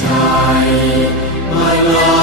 high, my love.